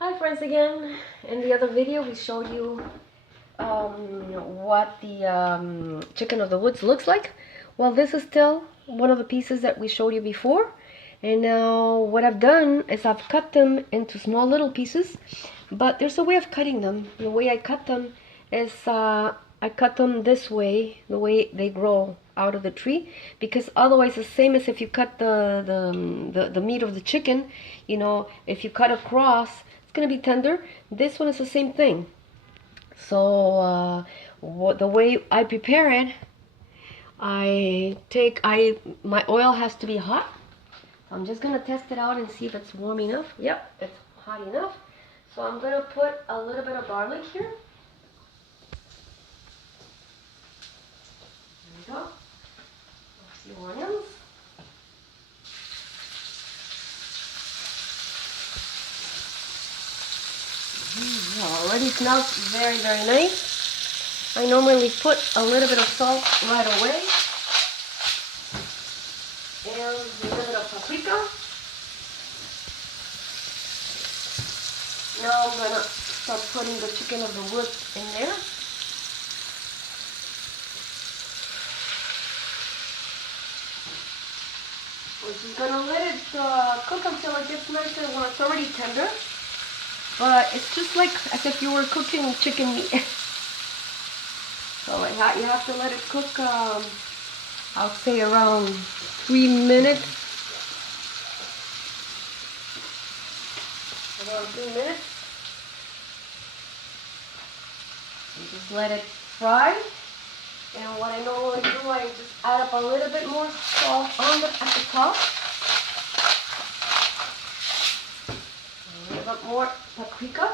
Hi friends again. In the other video we showed you what the chicken of the woods looks like. Well, this is still one of the pieces that we showed you before. And now what I've done is I've cut them into small little pieces. But there's a way of cutting them. The way I cut them is I cut them this way, the way they grow out of the tree, because otherwise the same as if you cut the meat of the chicken, if you cut across, it's gonna be tender. This one is the same thing. So the way I prepare it, my oil has to be hot. I'm just gonna test it out and see if it's warm enough. Yep, it's hot enough. So I'm gonna put a little bit of garlic here. There we go. A few onions. Already smells very, very nice. I normally put a little bit of salt right away. And a little bit of paprika. Now I'm going to start putting the chicken of the woods in there. We're just going to let it cook until it gets nicer when it's already tender. But it's just like as if you were cooking chicken meat. So you have to let it cook, I'll say around 3 minutes. Around 3 minutes. And just let it fry. And what I normally do, I just add up a little bit more salt at the top. A little bit more paprika.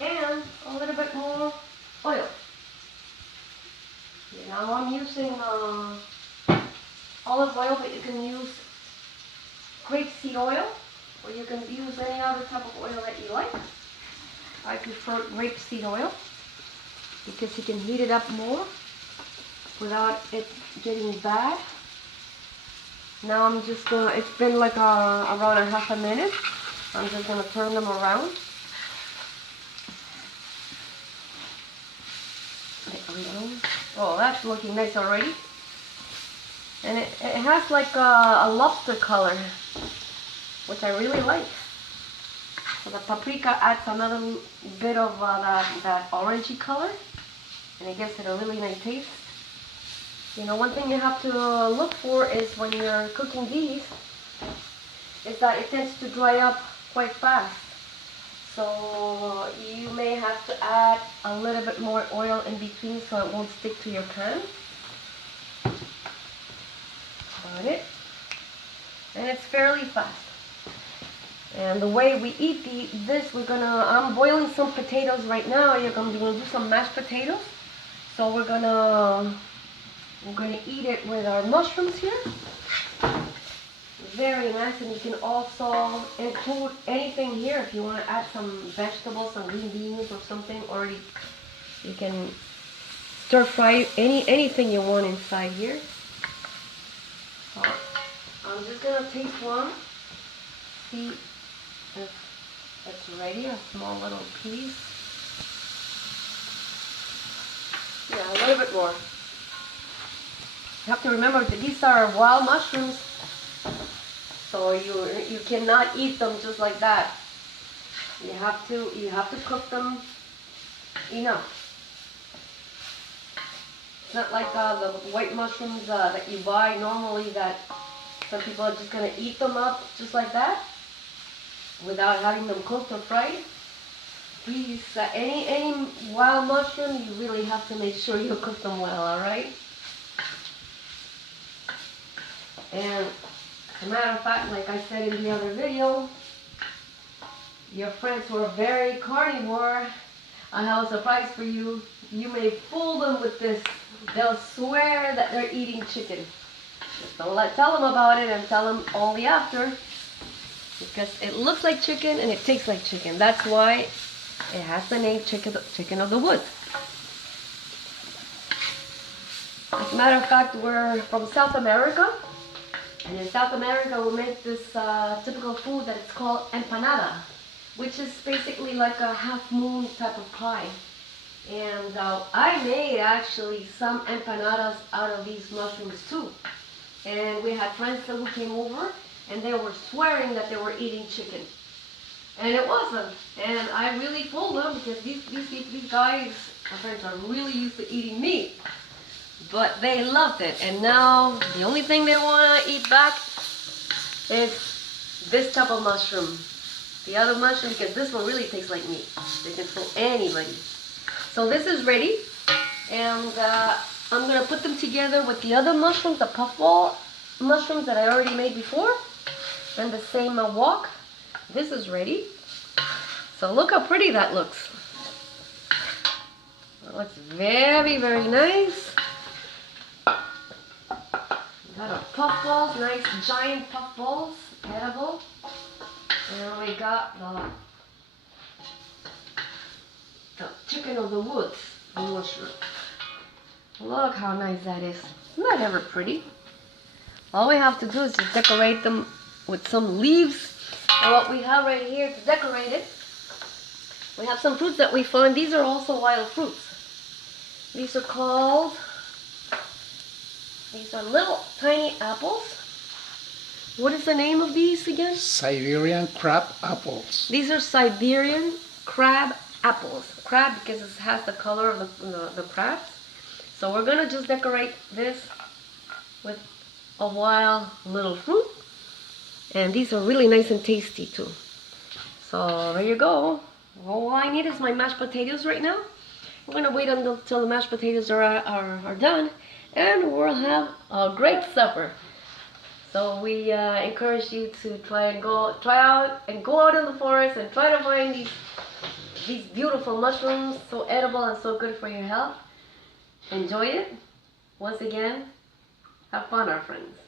And a little bit more oil. Now I'm using olive oil, but you can use grapeseed oil, or you can use any other type of oil that you like. I prefer grapeseed oil because you can heat it up more without it getting bad. Now I'm just it's been like around a half a minute. I'm just gonna turn them around. There we go. Oh, that's looking nice already. And it has like a lobster color, which I really like. So the paprika adds another bit of that orangey color, and it gives it a really nice taste. One thing you have to look for is when you're cooking these, is that it tends to dry up quite fast. So you may have to add a little bit more oil in between so it won't stick to your pan. Got it. And it's fairly fast. And the way we eat I'm boiling some potatoes right now. We're gonna do some mashed potatoes. So we're gonna eat it with our mushrooms here. Very nice, and you can also include anything here if you want to add some vegetables, some green beans or something, or you can stir fry anything you want inside here. So I'm just gonna taste one, see if it's ready. A small little piece. Yeah, a little bit more. You have to remember that these are wild mushrooms. So you cannot eat them just like that. You have to cook them enough. It's not like the white mushrooms that you buy normally, that some people are just gonna eat them up just like that without having them cooked or fried. These any wild mushroom, you really have to make sure you cook them well. All right. And as a matter of fact, like I said in the other video, your friends who are very carnivore, I have a surprise for you. You may fool them with this. They'll swear that they're eating chicken. Just don't tell them about it, and tell them only after. Because it looks like chicken and it tastes like chicken. That's why it has the name chicken of the woods. As a matter of fact, we're from South America. And in South America, we make this typical food that it's called empanada, which is basically like a half moon type of pie. And I made actually some empanadas out of these mushrooms too. And we had friends who came over and they were swearing that they were eating chicken. And it wasn't. And I really told them because these guys, my friends, are really used to eating meat. But they loved it. And now the only thing they want to eat back is this type of mushroom. The other mushroom, because this one really tastes like meat. They can fool anybody. So this is ready. And I'm going to put them together with the other mushrooms, the puffball mushrooms that I already made before. And the same wok. This is ready. So look how pretty that looks. It looks very, very nice. Got our puffballs, nice giant puffballs, edible. And we got the chicken of the woods, the mushroom. Look how nice that is. Isn't that ever pretty? All we have to do is just decorate them with some leaves. And what we have right here to decorate it, we have some fruits that we found. These are also wild fruits. These are little tiny apples. What is the name of these again? Siberian crab apples. These are Siberian crab apples. Crab because it has the color of the crabs. So we're going to just decorate this with a wild little fruit. And these are really nice and tasty too. So there you go. All I need is my mashed potatoes right now. We're going to wait until the mashed potatoes are done. And we'll have a great supper. So we encourage you to try out and go out in the forest and try to find these beautiful mushrooms, so edible and so good for your health. Enjoy it. Once again, have fun, our friends.